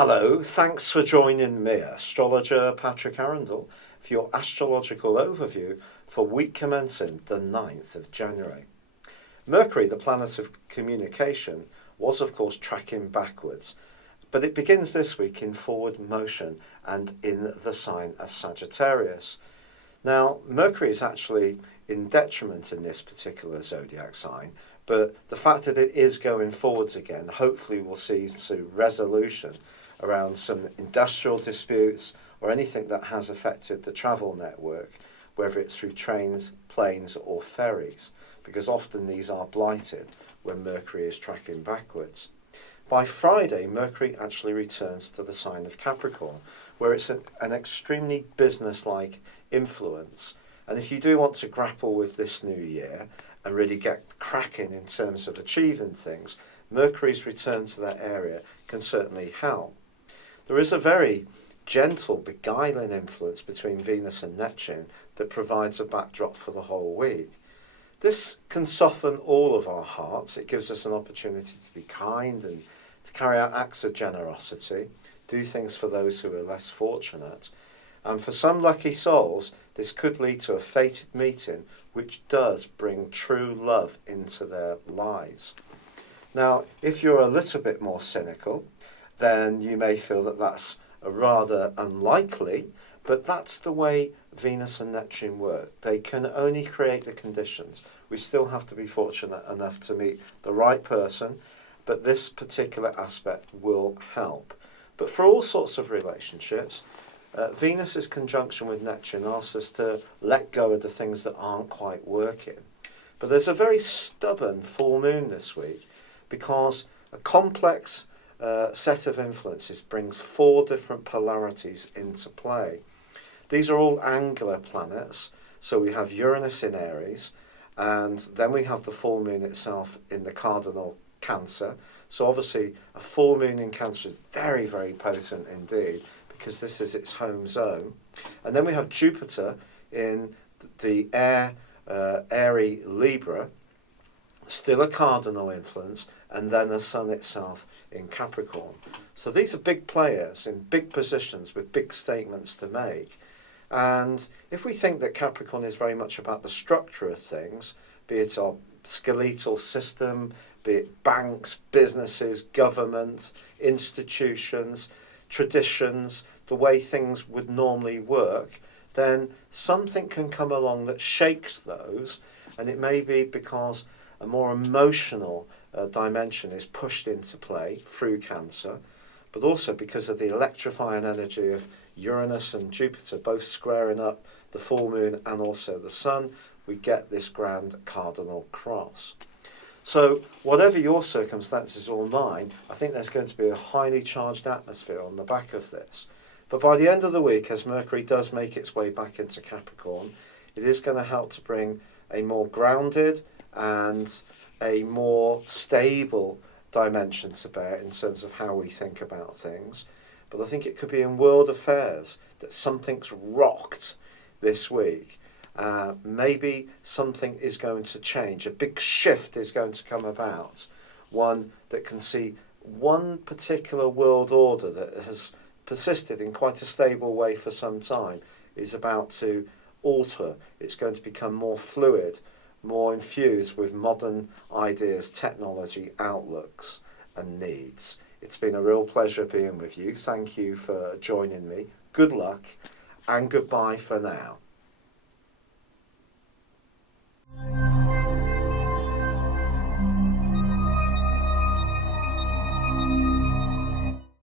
Hello, thanks for joining me, astrologer Patrick Arundell, for your astrological overview for week commencing the 9th of January. Mercury, the planet of communication, was of course tracking backwards, but it begins this week in forward motion and in the sign of Sagittarius. Now, Mercury is actually in detriment in this particular zodiac sign, but the fact that it is going forwards again, hopefully we'll see some resolution around some industrial disputes or anything that has affected the travel network, whether it's through trains, planes or ferries, because often these are blighted when Mercury is tracking backwards. By Friday, Mercury actually returns to the sign of Capricorn, where it's an extremely business-like influence. And if you do want to grapple with this new year and really get cracking in terms of achieving things, Mercury's return to that area can certainly help. There is a very gentle, beguiling influence between Venus and Neptune that provides a backdrop for the whole week. This can soften all of our hearts. It gives us an opportunity to be kind and to carry out acts of generosity, do things for those who are less fortunate. And for some lucky souls, this could lead to a fated meeting which does bring true love into their lives. Now, if you're a little bit more cynical, then you may feel that that's rather unlikely, but that's the way Venus and Neptune work. They can only create the conditions. We still have to be fortunate enough to meet the right person, but this particular aspect will help. But for all sorts of relationships, Venus's conjunction with Neptune asks us to let go of the things that aren't quite working. But there's a very stubborn full moon this week because a complex set of influences brings 4 different polarities into play. These are all angular planets, so we have Uranus in Aries, and then we have the full moon itself in the cardinal Cancer. So obviously a full moon in Cancer is very, very potent indeed, because this is its home zone. And then we have Jupiter in the airy Libra, still a cardinal influence, and then the Sun itself in Capricorn. So these are big players in big positions with big statements to make. And if we think that Capricorn is very much about the structure of things, be it our skeletal system, be it banks, businesses, government, institutions, traditions, the way things would normally work, then something can come along that shakes those, and it may be because a more emotional dimension is pushed into play through Cancer, but also because of the electrifying energy of Uranus and Jupiter both squaring up the full moon and also the Sun, we get this grand cardinal cross. So whatever your circumstances or mine, I think there's going to be a highly charged atmosphere on the back of this. But by the end of the week, as Mercury does make its way back into Capricorn, it is going to help to bring a more grounded and a more stable dimension to bear in terms of how we think about things. But I think it could be in world affairs that something's rocked this week. Maybe something is going to change. A big shift is going to come about. One that can see one particular world order that has persisted in quite a stable way for some time is about to alter. It's going to become more fluid, more infused with modern ideas, technology, outlooks and needs. It's been a real pleasure being with you. Thank you for joining me. Good luck and goodbye for now.